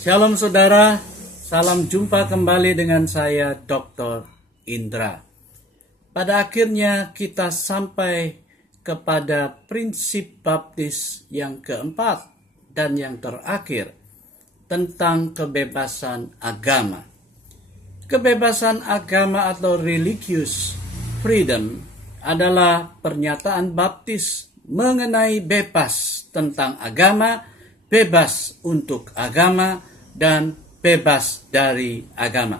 Shalom saudara, salam jumpa kembali dengan saya Dr. Indra. Pada akhirnya kita sampai kepada prinsip baptis yang keempat dan yang terakhir tentang kebebasan agama. Kebebasan agama atau religious freedom adalah pernyataan baptis mengenai bebas tentang agama, bebas untuk agama, dan bebas dari agama.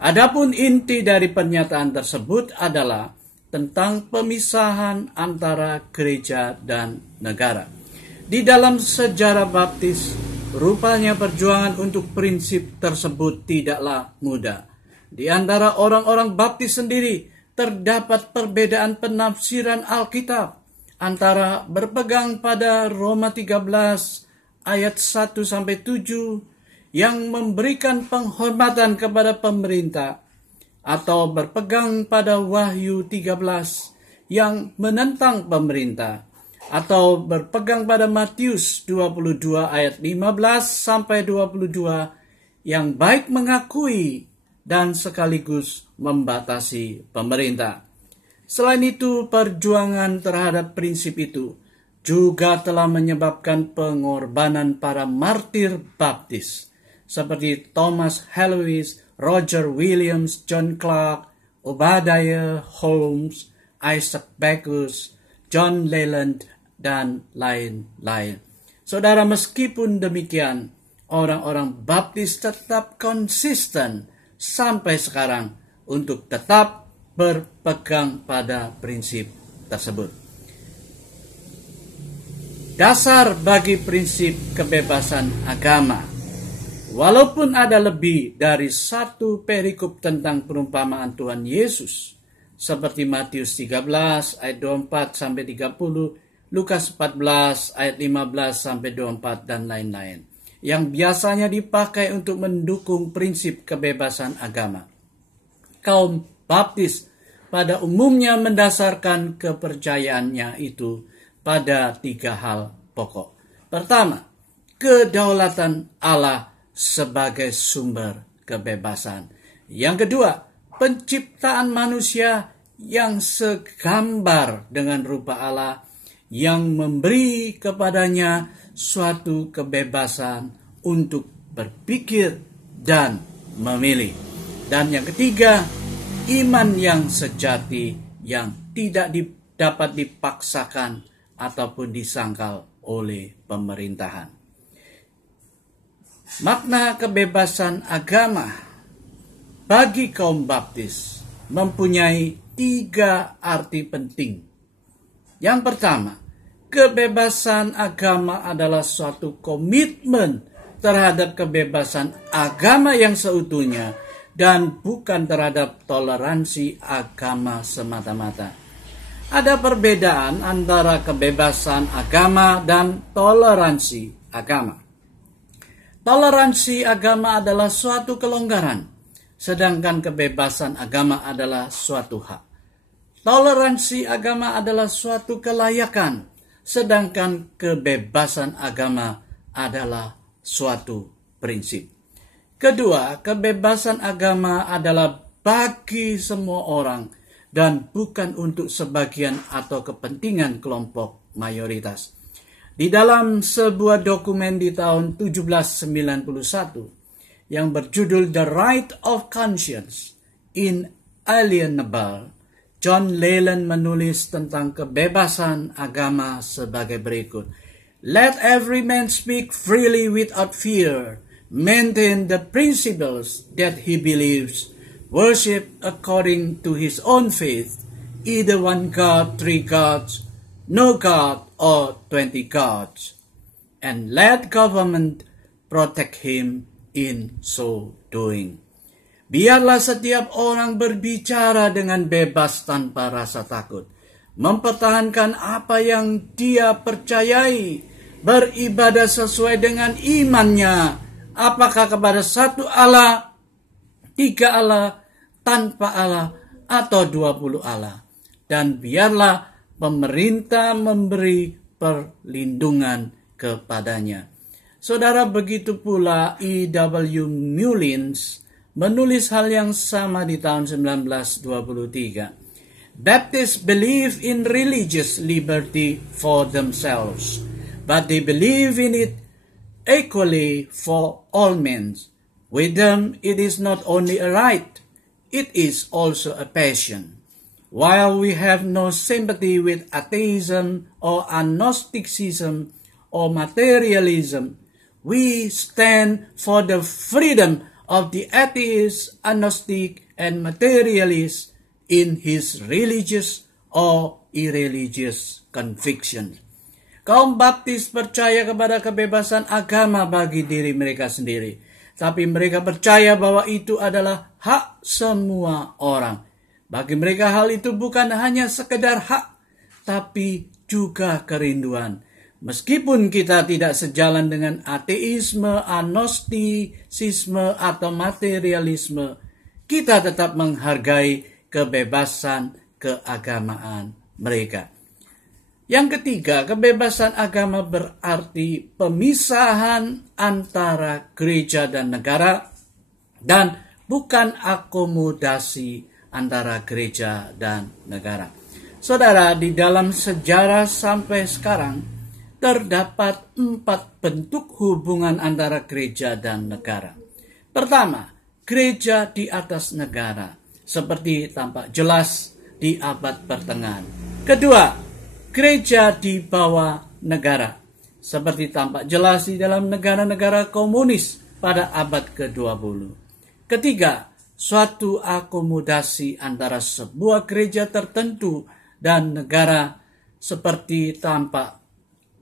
Adapun inti dari pernyataan tersebut adalah tentang pemisahan antara gereja dan negara. Di dalam sejarah baptis, rupanya perjuangan untuk prinsip tersebut tidaklah mudah. Di antara orang-orang baptis sendiri, terdapat perbedaan penafsiran Alkitab antara berpegang pada Roma 13 ayat 1-7 yang memberikan penghormatan kepada pemerintah, atau berpegang pada Wahyu 13 yang menentang pemerintah, atau berpegang pada Matius 22 ayat 15-22 yang baik mengakui dan sekaligus membatasi pemerintah. Selain itu, perjuangan terhadap prinsip itu juga telah menyebabkan pengorbanan para martir baptis seperti Thomas Helwys, Roger Williams, John Clark, Obadiah Holmes, Isaac Backus, John Leland, dan lain-lain. Saudara, meskipun demikian, orang-orang baptis tetap konsisten sampai sekarang untuk tetap berpegang pada prinsip tersebut. Dasar bagi prinsip kebebasan agama. Walaupun ada lebih dari satu perikop tentang perumpamaan Tuhan Yesus, seperti Matius 13 ayat 24-30, Lukas 14 ayat 15-24, dan lain-lain, yang biasanya dipakai untuk mendukung prinsip kebebasan agama. Kaum baptis pada umumnya mendasarkan kepercayaannya itu pada 3 hal pokok. Pertama, kedaulatan Allah sebagai sumber kebebasan. Yang kedua, penciptaan manusia yang segambar dengan rupa Allah, yang memberi kepadanya suatu kebebasan untuk berpikir dan memilih. Dan yang ketiga, iman yang sejati yang tidak dapat dipaksakan ataupun disangkal oleh pemerintahan. Makna kebebasan agama bagi kaum baptis mempunyai 3 arti penting. Yang pertama, kebebasan agama adalah suatu komitmen terhadap kebebasan agama yang seutuhnya dan bukan terhadap toleransi agama semata-mata. Ada perbedaan antara kebebasan agama dan toleransi agama. Toleransi agama adalah suatu kelonggaran, sedangkan kebebasan agama adalah suatu hak. Toleransi agama adalah suatu kelayakan, sedangkan kebebasan agama adalah suatu prinsip. Kedua, kebebasan agama adalah bagi semua orang dan bukan untuk sebagian atau kepentingan kelompok mayoritas. Di dalam sebuah dokumen di tahun 1791 yang berjudul The Right of Conscience Inalienable, John Leland menulis tentang kebebasan agama sebagai berikut. Let every man speak freely without fear, maintain the principles that he believes, worship according to his own faith, either one God, 3 gods, no God, or 20 gods, and let government protect him in so doing. Biarlah setiap orang berbicara dengan bebas tanpa rasa takut, mempertahankan apa yang dia percayai, beribadah sesuai dengan imannya, apakah kepada satu Allah, 3 Allah, tanpa Allah, atau 20 Allah. Dan biarlah pemerintah memberi perlindungan kepadanya. Saudara, begitu pula E.W. Mullins menulis hal yang sama di tahun 1923. Baptists believe in religious liberty for themselves, but they believe in it equally for all men. With them, it is not only a right, it is also a passion. While we have no sympathy with atheism or agnosticism or materialism, we stand for the freedom of the atheist, agnostic, and materialist in his religious or irreligious conviction. Kaum Baptis percaya kepada kebebasan agama bagi diri mereka sendiri, tapi mereka percaya bahwa itu adalah hak semua orang. Bagi mereka hal itu bukan hanya sekedar hak, tapi juga kerinduan. Meskipun kita tidak sejalan dengan ateisme, agnostisisme, atau materialisme, kita tetap menghargai kebebasan keagamaan mereka. Yang ketiga, kebebasan agama berarti pemisahan antara gereja dan negara, dan bukan akomodasi antara gereja dan negara. Saudara, di dalam sejarah sampai sekarang, terdapat 4 bentuk hubungan antara gereja dan negara. Pertama, gereja di atas negara, seperti tampak jelas di abad pertengahan. Kedua, gereja di bawah negara, seperti tampak jelas di dalam negara-negara komunis pada abad ke-20. Ketiga, suatu akomodasi antara sebuah gereja tertentu dan negara, seperti tampak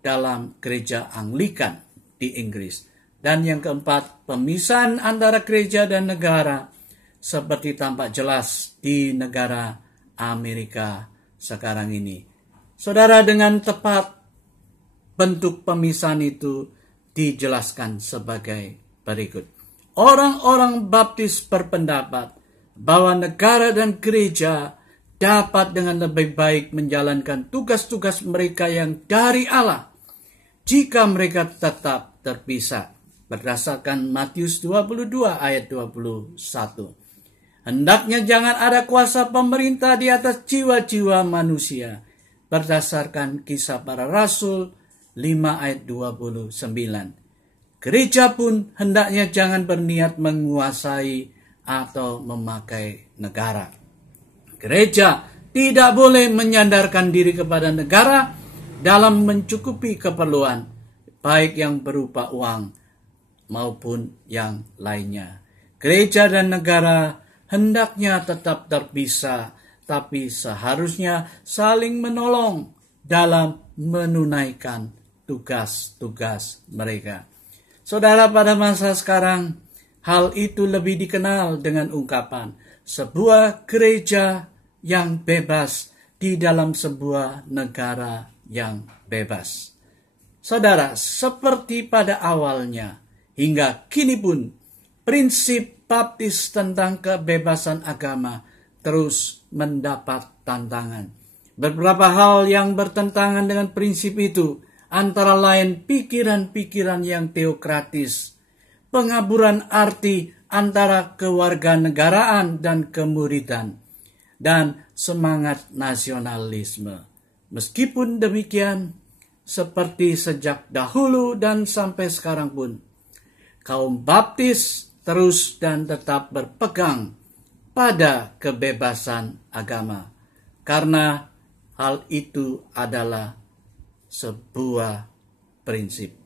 dalam gereja Anglikan di Inggris. Dan yang keempat, pemisahan antara gereja dan negara, seperti tampak jelas di negara Amerika sekarang ini. Saudara, dengan tepat bentuk pemisahan itu dijelaskan sebagai berikut. Orang-orang Baptis berpendapat bahwa negara dan gereja dapat dengan lebih baik menjalankan tugas-tugas mereka yang dari Allah jika mereka tetap terpisah. Berdasarkan Matius 22 ayat 21. Hendaknya jangan ada kuasa pemerintah di atas jiwa-jiwa manusia. Berdasarkan Kisah Para Rasul 5 ayat 29. Gereja pun hendaknya jangan berniat menguasai atau memakai negara. Gereja tidak boleh menyandarkan diri kepada negara dalam mencukupi keperluan, baik yang berupa uang maupun yang lainnya. Gereja dan negara hendaknya tetap terpisah, tapi seharusnya saling menolong dalam menunaikan tugas-tugas mereka. Saudara, pada masa sekarang, hal itu lebih dikenal dengan ungkapan sebuah gereja yang bebas di dalam sebuah negara yang bebas. Saudara, seperti pada awalnya, hingga kini pun, prinsip Baptis tentang kebebasan agama terus mendapat tantangan. Beberapa hal yang bertentangan dengan prinsip itu, antara lain pikiran-pikiran yang teokratis, pengaburan arti antara kewarganegaraan dan kemuridan, dan semangat nasionalisme. Meskipun demikian, seperti sejak dahulu dan sampai sekarang pun, kaum Baptis terus dan tetap berpegang pada kebebasan agama, karena hal itu adalah sebuah prinsip.